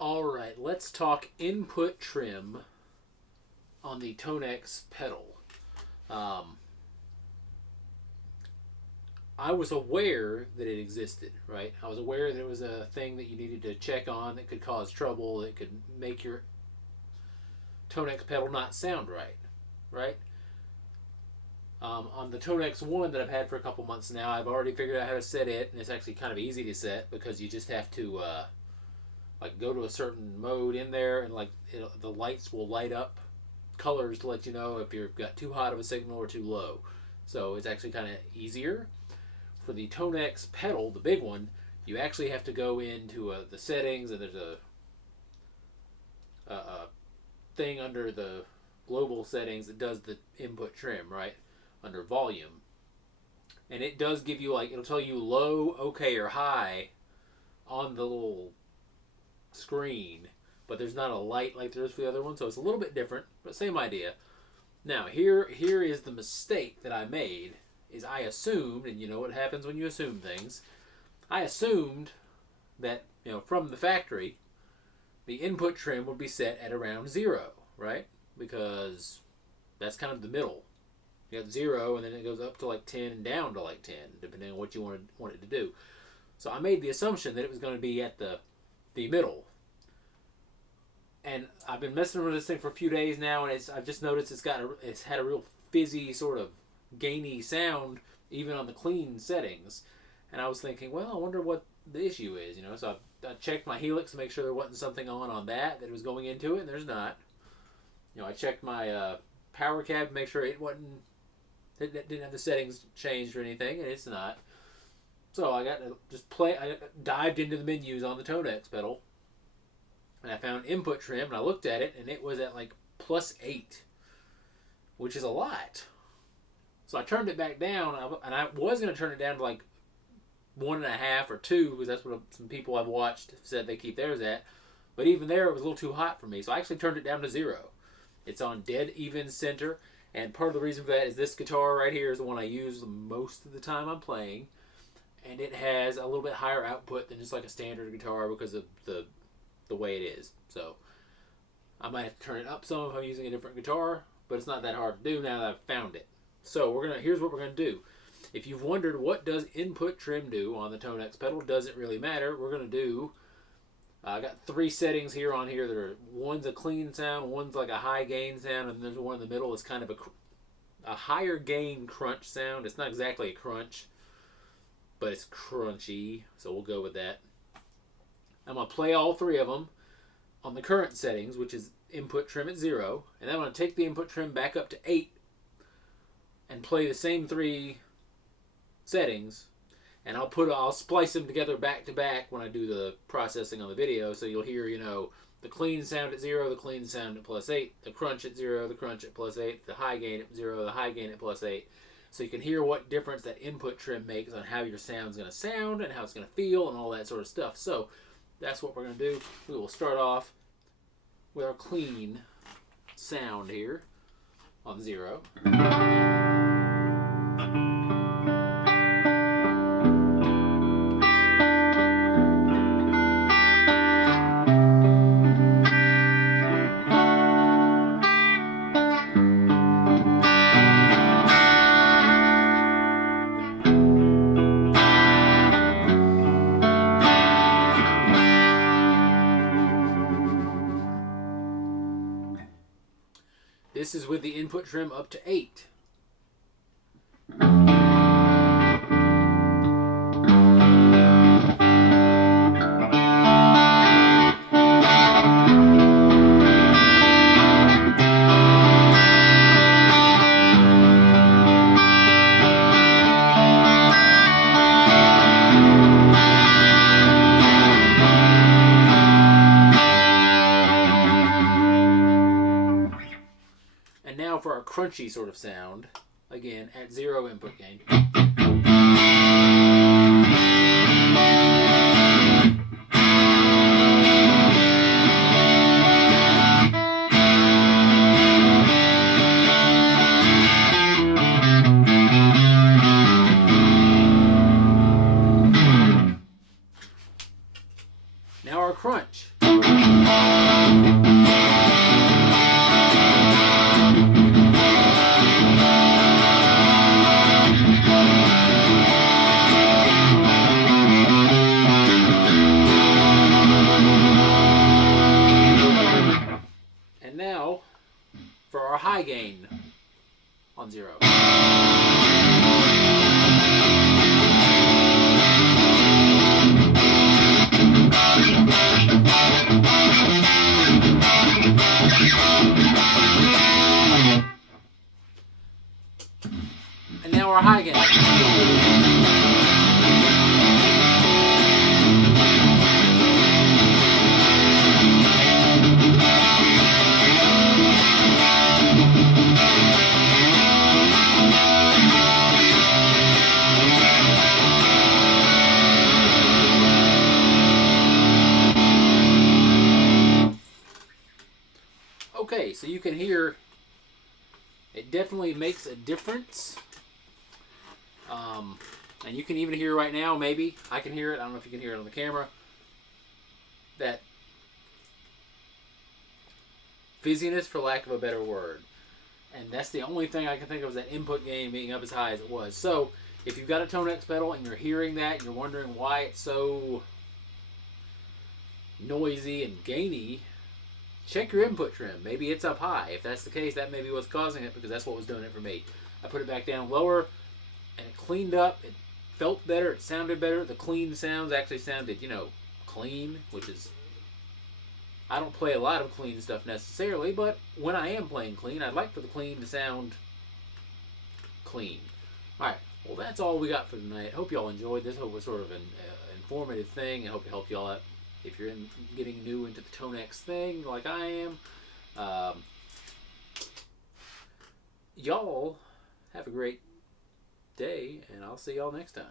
Alright, let's talk input trim on the Tonex Pedal. I was aware that it existed, right? I was aware that it was a thing that you needed to check on that could cause trouble, that could make your Tonex pedal not sound right, right? On the Tonex one that I've had for a couple months now, I've already figured out how to set it, and it's actually kind of easy to set because you just have to like go to a certain mode in there, and like the lights will light up colors to let you know if you've got too hot of a signal or too low. So it's actually kind of easier. For the Tonex pedal, the big one, you actually have to go into the settings, and there's a thing under the global settings that does the input trim, right, under volume. And it does give you, like, it'll tell you low, okay, or high on the little screen, but there's not a light like there is for the other one, so it's a little bit different, but same idea. Now, here is the mistake that I made, is I assumed, and you know what happens when you assume things, I assumed that, you know, from the factory, the input trim would be set at around 0, right? Because that's kind of the middle. You got 0, and then it goes up to like 10 and down to like 10, depending on what you want it to do. So I made the assumption that it was going to be at the middle. And I've been messing with this thing for a few days now, and I've just noticed it's had a real fizzy sort of gainy sound even on the clean settings. And I was thinking, well, I wonder what the issue is, you know. So I checked my helix to make sure there wasn't something on that was going into it, and there's not. You know, I checked my Powercab to make sure it didn't have the settings changed or anything, and it's not. So I got to I dived into the menus on the Tonex pedal, and I found input trim, and I looked at it, and it was at like +8, which is a lot. So I turned it back down, and I was going to turn it down to like 1.5 or 2, because that's what some people I've watched said they keep theirs at. But even there, it was a little too hot for me, so I actually turned it down to 0. It's on dead even center, and part of the reason for that is this guitar right here is the one I use most of the time I'm playing, and it has a little bit higher output than just like a standard guitar because of the way it is. So I might have to turn it up some if I'm using a different guitar, but it's not that hard to do now that I've found it. So here's what we're gonna do. If you've wondered what does input trim do on the Tonex pedal, doesn't really matter. We're gonna do. I got 3 settings here on here that are, one's a clean sound, one's like a high gain sound, and there's one in the middle that's kind of a higher gain crunch sound. It's not exactly a crunch, but it's crunchy, so we'll go with that. I'm gonna play all 3 of them on the current settings, which is input trim at 0, and then I'm gonna take the input trim back up to 8 and play the same 3 settings, and I'll splice them together back to back when I do the processing on the video, so you'll hear, you know, the clean sound at 0, the clean sound at +8, the crunch at 0, the crunch at +8, the high gain at 0, the high gain at +8, so you can hear what difference that input trim makes on how your sound's going to sound and how it's going to feel and all that sort of stuff. So that's what we're going to do. We will start off with our clean sound here on 0. This is with the input trim up to 8. Now for our crunchy sort of sound, again at 0 input gain. Now our crunch. And now for our high gain on 0. And now our high gain. Okay, so you can hear it definitely makes a difference. And you can even hear right now, maybe, I can hear it, I don't know if you can hear it on the camera, that fizziness, for lack of a better word. And that's the only thing I can think of, is that input gain being up as high as it was. So, if you've got a Tonex pedal and you're hearing that, and you're wondering why it's so noisy and gainy, check your input trim. Maybe it's up high. If that's the case, that may be what's causing it, because that's what was doing it for me. I put it back down lower, and it cleaned up. It felt better. It sounded better. The clean sounds actually sounded, you know, clean, which is... I don't play a lot of clean stuff necessarily, but when I am playing clean, I'd like for the clean to sound clean. Alright, well that's all we got for tonight. Hope y'all enjoyed this. Hope it was sort of an informative thing, and hope it helped y'all out if you're getting new into the Tonex thing like I am. Y'all have a great day, and I'll see y'all next time.